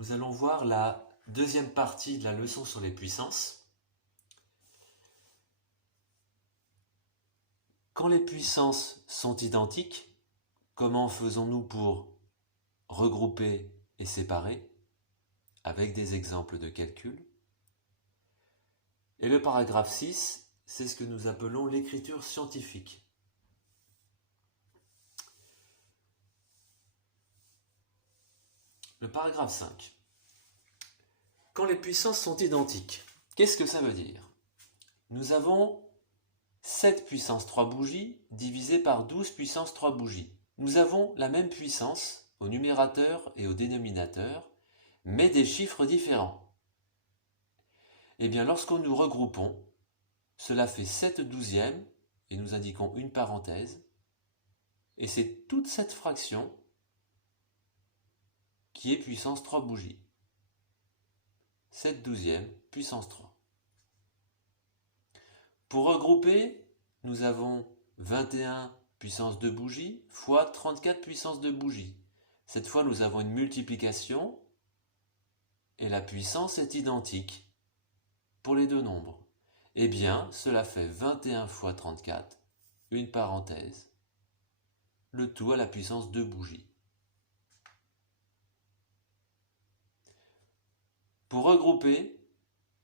nous allons voir la deuxième partie de la leçon sur les puissances. Quand les puissances sont identiques, comment faisons-nous pour regrouper et séparer avec des exemples de calcul? Et le paragraphe 6, c'est ce que nous appelons l'écriture scientifique. Le paragraphe 5. Quand les puissances sont identiques, qu'est-ce que ça veut dire? Nous avons 7 puissance 3 bougies divisé par 12 puissance 3 bougies. Nous avons la même puissance au numérateur et au dénominateur, mais des chiffres différents. Eh bien, lorsque nous regroupons, cela fait 7 douzièmes, et nous indiquons une parenthèse, et c'est toute cette fraction qui est puissance 3 bougies. 7 douzièmes puissance 3. Pour regrouper, nous avons 21 puissance 2 bougies fois 34 puissance 2 bougies. Cette fois, nous avons une multiplication et la puissance est identique pour les deux nombres. Eh bien, cela fait 21 fois 34, une parenthèse, le tout à la puissance 2 bougies. Pour regrouper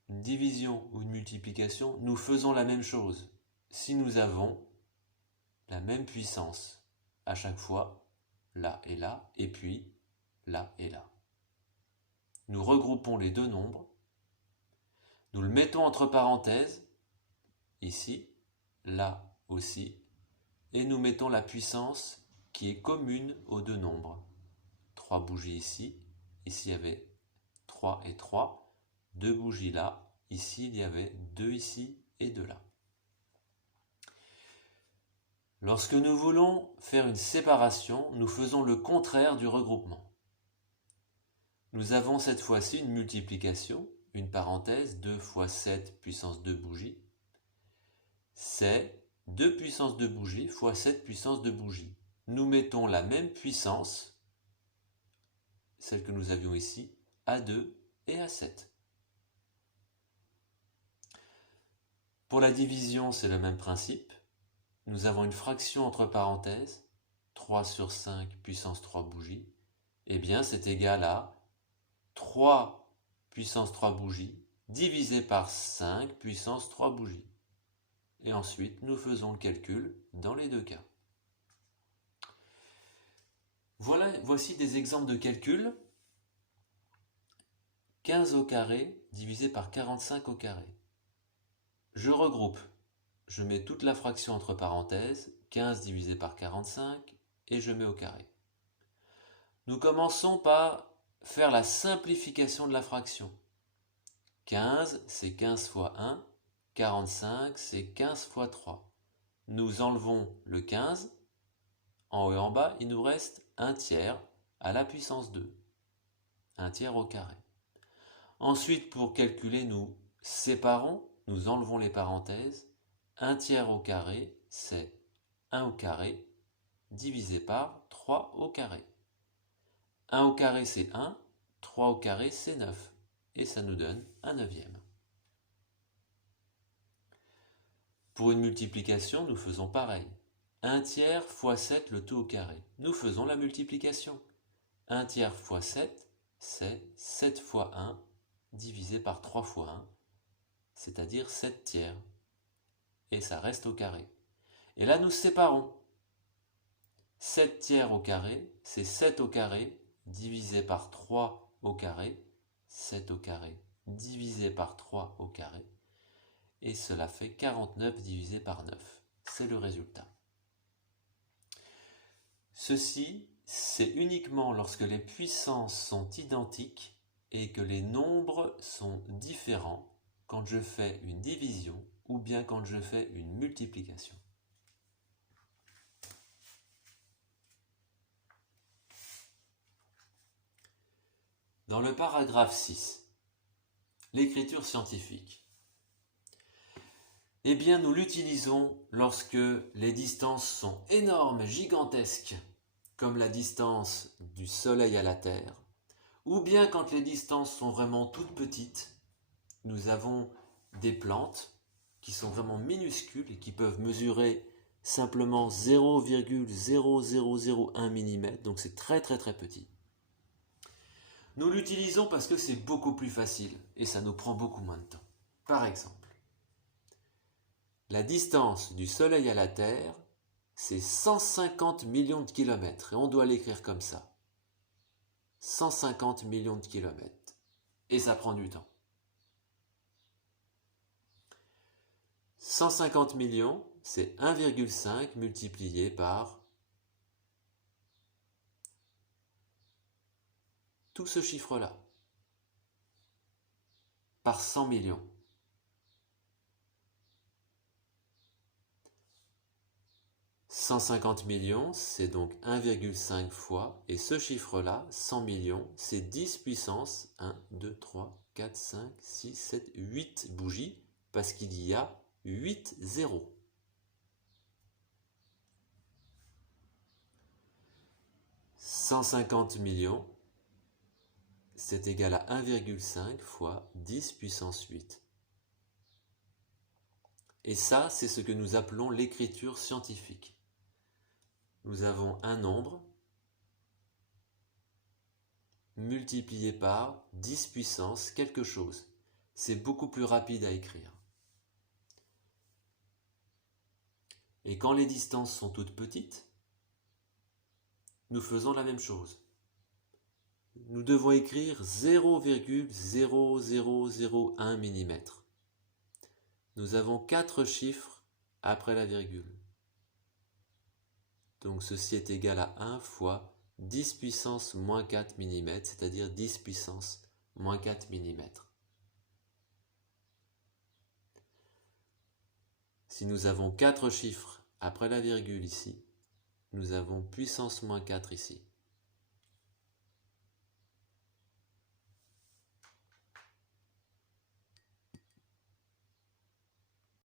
une division ou une multiplication, nous faisons la même chose. Si nous avons la même puissance à chaque fois, là, et puis là et là. Nous regroupons les deux nombres, nous le mettons entre parenthèses, ici, là aussi, et nous mettons la puissance qui est commune aux deux nombres. 3 bougies ici il y avait 3 et 3, 2 bougies là, ici il y avait 2 ici et 2 là. Lorsque nous voulons faire une séparation, nous faisons le contraire du regroupement. Nous avons cette fois-ci une multiplication, une parenthèse, 2 fois 7 puissance 2 bougies. C'est 2 puissance 2 bougies fois 7 puissance 2 bougies. Nous mettons la même puissance, celle que nous avions ici, à 2 et à 7. Pour la division, c'est le même principe. Nous avons une fraction entre parenthèses, 3 sur 5 puissance 3 bougies. Eh bien, c'est égal à 3 puissance 3 bougies divisé par 5 puissance 3 bougies. Et ensuite, nous faisons le calcul dans les deux cas. Voici des exemples de calcul. 15 au carré divisé par 45 au carré. Je regroupe. Je mets toute la fraction entre parenthèses, 15 divisé par 45, et je mets au carré. Nous commençons par faire la simplification de la fraction. 15, c'est 15 fois 1. 45, c'est 15 fois 3. Nous enlevons le 15. En haut et en bas, il nous reste 1 tiers à la puissance 2. 1 tiers au carré. Ensuite, pour calculer, nous séparons, nous enlevons les parenthèses. 1 tiers au carré, c'est 1 au carré, divisé par 3 au carré. 1 au carré, c'est 1, 3 au carré, c'est 9. Et ça nous donne un neuvième. Pour une multiplication, nous faisons pareil. 1 tiers fois 7, le tout au carré. Nous faisons la multiplication. 1 tiers fois 7, c'est 7 fois 1, divisé par 3 fois 1, c'est-à-dire 7 tiers. Et ça reste au carré. Et là, nous séparons. 7 tiers au carré, c'est 7 au carré, divisé par 3 au carré, 7 au carré, divisé par 3 au carré, et cela fait 49 divisé par 9. C'est le résultat. Ceci, c'est uniquement lorsque les puissances sont identiques et que les nombres sont différents quand je fais une division ou bien quand je fais une multiplication. Dans le paragraphe 6, l'écriture scientifique. Eh bien, nous l'utilisons lorsque les distances sont énormes, gigantesques, comme la distance du Soleil à la Terre, Ou bien quand les distances sont vraiment toutes petites, nous avons des plantes qui sont vraiment minuscules et qui peuvent mesurer simplement 0,0001 mm, donc c'est très très très petit. Nous l'utilisons parce que c'est beaucoup plus facile et ça nous prend beaucoup moins de temps. Par exemple, la distance du Soleil à la Terre, c'est 150 millions de kilomètres et on doit l'écrire comme ça. 150 millions de kilomètres. Et ça prend du temps. 150 millions, c'est 1,5 multiplié par tout ce chiffre-là. Par 100 millions. « 150 millions, c'est donc 1,5 fois, et ce chiffre-là, 100 millions, c'est 10 puissance 1, 2, 3, 4, 5, 6, 7, 8 bougies, parce qu'il y a 8 zéros. « 150 millions, c'est égal à 1,5 fois 10 puissance 8. Et ça, c'est ce que nous appelons l'écriture scientifique. Nous avons un nombre multiplié par 10 puissance quelque chose. C'est beaucoup plus rapide à écrire. Et quand les distances sont toutes petites, nous faisons la même chose. Nous devons écrire 0,0001 mm. Nous avons 4 chiffres après la virgule. Donc ceci est égal à 1 fois 10 puissance moins 4 mm, c'est-à-dire 10 puissance moins 4 mm. Si nous avons 4 chiffres après la virgule ici, nous avons puissance moins 4 ici.